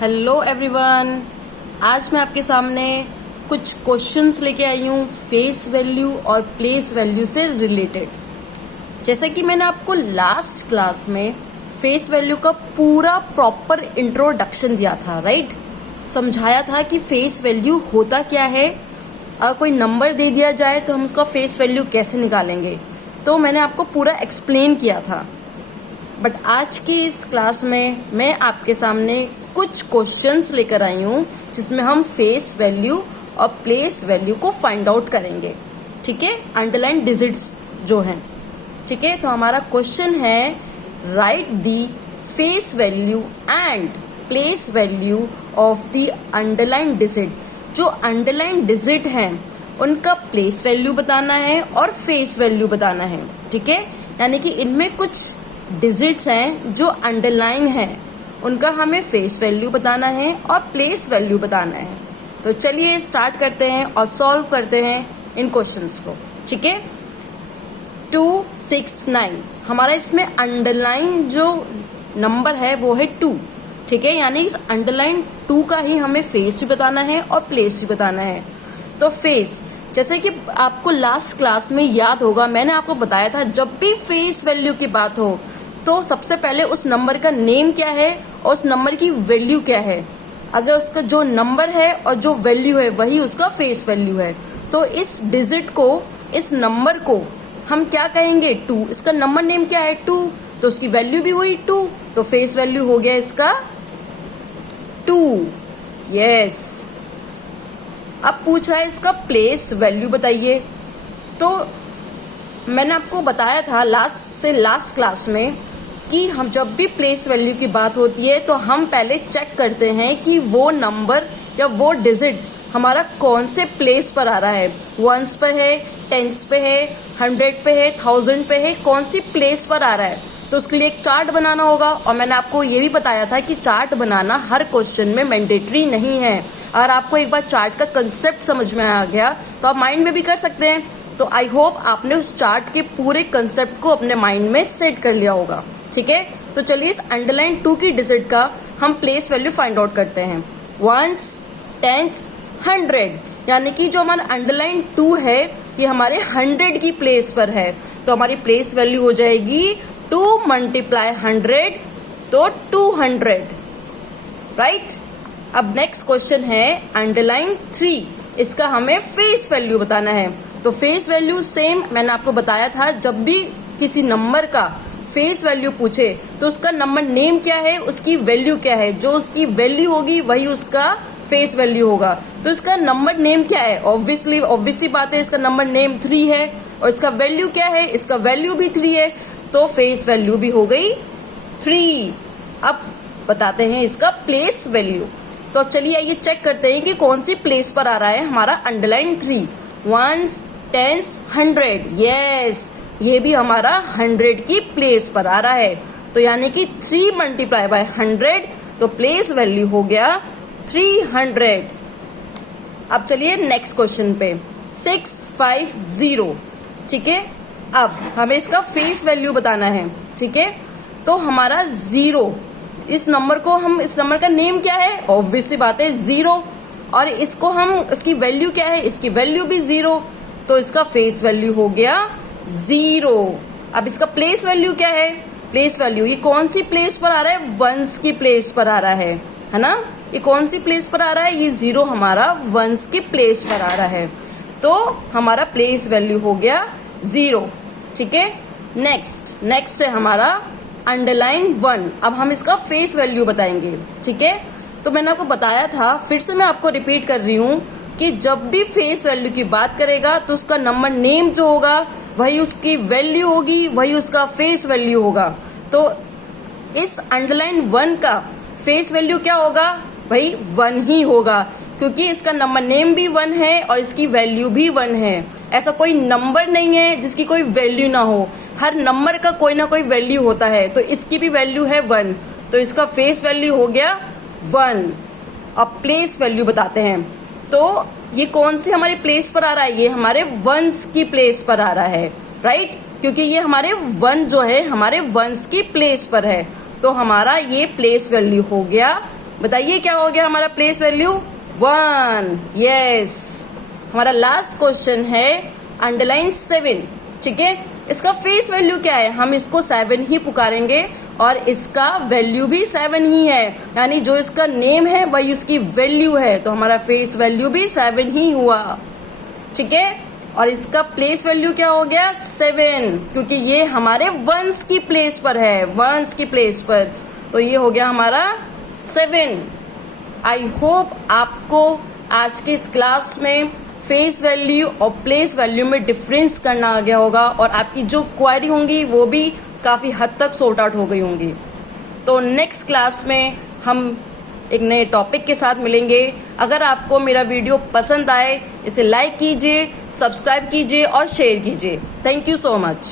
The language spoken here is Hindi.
हेलो एवरीवन, आज मैं आपके सामने कुछ क्वेश्चंस लेके आई हूँ फेस वैल्यू और प्लेस वैल्यू से रिलेटेड। जैसा कि मैंने आपको लास्ट क्लास में फेस वैल्यू का पूरा प्रॉपर इंट्रोडक्शन दिया था, राइट। समझाया था कि फेस वैल्यू होता क्या है, अगर कोई नंबर दे दिया जाए तो हम उसका फेस वैल्यू कैसे निकालेंगे, तो मैंने आपको पूरा एक्सप्लेन किया था। बट आज की इस क्लास में मैं आपके सामने कुछ क्वेश्चंस लेकर आई हूँ जिसमें हम फेस वैल्यू और प्लेस वैल्यू को फाइंड आउट करेंगे, ठीक है। अंडरलाइन डिजिट्स जो हैं, ठीक है। तो हमारा क्वेश्चन है right the face value and place value of the underline digit. जो अंडरलाइन डिजिट हैं उनका प्लेस वैल्यू बताना है और फेस वैल्यू बताना है, ठीक है। यानी कि इनमें कुछ डिजिट्स हैं जो अंडरलाइन हैं, उनका हमें फेस वैल्यू बताना है और प्लेस वैल्यू बताना है। तो चलिए स्टार्ट करते हैं और सॉल्व करते हैं इन क्वेश्चंस को, ठीक है। 269 हमारा इसमें अंडरलाइन जो नंबर है वो है 2, ठीक है। यानी इस अंडरलाइन 2 का ही हमें फेस भी बताना है और प्लेस भी बताना है। तो फेस, जैसे कि आपको लास्ट क्लास में याद होगा, मैंने आपको बताया था जब भी फेस वैल्यू की बात हो तो सबसे पहले उस नंबर का नेम क्या है और उस नंबर की वैल्यू क्या है। अगर उसका जो नंबर है और जो वैल्यू है वही उसका फेस वैल्यू है, तो इस डिजिट को, इस नंबर को हम क्या कहेंगे, 2। इसका नंबर नेम क्या है, 2, तो उसकी वैल्यू भी वही 2, तो फेस वैल्यू हो गया इसका 2। यस। अब पूछ रहा है इसका प्लेस वैल्यू बताइए। तो मैंने आपको बताया था लास्ट क्लास में कि हम जब भी प्लेस वैल्यू की बात होती है तो हम पहले चेक करते हैं कि वो नंबर या वो डिजिट हमारा कौन से प्लेस पर आ रहा है। वंस पे है, टेंस पे है, 100 पे है, 1000 पे है, कौन सी प्लेस पर आ रहा है। तो उसके लिए एक चार्ट बनाना होगा, और मैंने आपको ये भी बताया था कि चार्ट बनाना हर क्वेश्चन में मैंडेटरी नहीं है। अगर आपको एक बार चार्ट का कंसेप्ट समझ में आ गया तो आप माइंड में भी कर सकते हैं। तो आई होप आपने उस चार्ट के पूरे कंसेप्ट को अपने माइंड में सेट कर लिया होगा, ठीक है। तो चलिए इस अंडरलाइन 2 की डिजिट का हम प्लेस वैल्यू फाइंड आउट करते हैं। वंस, टेंस, 100, यानी कि जो हमारा अंडरलाइन 2 है ये हमारे 100 की प्लेस पर है, तो हमारी प्लेस वैल्यू हो जाएगी 2 × 100, तो 200, राइट। अब नेक्स्ट क्वेश्चन है अंडरलाइन 3, इसका हमें फेस वैल्यू बताना है। तो फेस वैल्यू सेम मैंने आपको बताया था, जब भी किसी नंबर का फेस वैल्यू पूछे तो उसका नंबर नेम क्या है, उसकी वैल्यू क्या है, जो उसकी वैल्यू होगी वही उसका फेस वैल्यू होगा। तो इसका नंबर नेम क्या है, ऑब्वियसली बात है, इसका नंबर नेम 3 है और इसका वैल्यू क्या है, इसका वैल्यू भी 3 है, तो फेस वैल्यू भी हो गई 3। अब बताते हैं इसका प्लेस वैल्यू। तो चलिए आइए चेक करते हैं कि कौन सी प्लेस पर आ रहा है हमारा अंडरलाइन 3। वंस, टेंस, 100, यस, ये भी हमारा 100 की प्लेस पर आ रहा है। तो यानी कि 3 × 100, तो प्लेस वैल्यू हो गया 300। अब चलिए नेक्स्ट क्वेश्चन पे 650, ठीक है। अब हमें इसका फेस वैल्यू बताना है, ठीक है। तो हमारा 0, इस नंबर का नेम क्या है, ऑब्वियस सी बात है 0, और इसकी वैल्यू क्या है, इसकी वैल्यू भी 0, तो इसका फेस वैल्यू हो गया 0। अब इसका प्लेस वैल्यू क्या है, प्लेस वैल्यू ये कौन सी प्लेस पर आ रहा है, वंस की प्लेस पर आ रहा है ना। ये कौन सी प्लेस पर आ रहा है, ये 0 हमारा वंस की प्लेस पर आ रहा है, तो हमारा प्लेस वैल्यू हो गया 0, ठीक है। नेक्स्ट है हमारा अंडरलाइन 1। अब हम इसका फेस वैल्यू बताएंगे, ठीक है। तो मैंने आपको बताया था, फिर से मैं आपको रिपीट कर रही हूँ कि जब भी फेस वैल्यू की बात करेगा तो उसका नंबर नेम जो होगा वही उसकी वैल्यू होगी, वही उसका फेस वैल्यू होगा। तो इस अंडरलाइन 1 का फेस वैल्यू क्या होगा, भाई 1 ही होगा, क्योंकि इसका नंबर नेम भी 1 है और इसकी वैल्यू भी 1 है। ऐसा कोई नंबर नहीं है जिसकी कोई वैल्यू ना हो, हर नंबर का कोई ना कोई वैल्यू होता है, तो इसकी भी वैल्यू है 1, तो इसका फेस वैल्यू हो गया 1। अब प्लेस वैल्यू बताते हैं, तो ये कौन सी हमारी प्लेस पर आ रहा है, ये हमारे वंस की प्लेस पर आ रहा है, राइट, क्योंकि ये हमारे 1 जो है हमारे वंस की प्लेस पर है, तो हमारा ये प्लेस वैल्यू हो गया बताइए क्या हो गया हमारा प्लेस वैल्यू 1। यस, हमारा लास्ट क्वेश्चन है अंडरलाइन 7। ठीक है, इसका फेस वैल्यू क्या है, हम इसको 7 ही पुकारेंगे और इसका वैल्यू भी 7 ही है, यानी जो इसका नेम है वही उसकी वैल्यू है, तो हमारा फेस वैल्यू भी 7 ही हुआ। ठीक है, और इसका प्लेस वैल्यू क्या हो गया 7, क्योंकि ये हमारे वंस की प्लेस पर है, वंस की प्लेस पर, तो ये हो गया हमारा 7। आई होप आपको आज की इस क्लास में फेस वैल्यू और प्लेस वैल्यू में डिफरेंस करना आ गया होगा और आपकी जो क्वेरी होंगी वो भी काफ़ी हद तक सॉर्ट आउट हो गई होंगी। तो नेक्स्ट क्लास में हम एक नए टॉपिक के साथ मिलेंगे। अगर आपको मेरा वीडियो पसंद आए इसे लाइक कीजिए, सब्सक्राइब कीजिए और शेयर कीजिए। Thank you so much.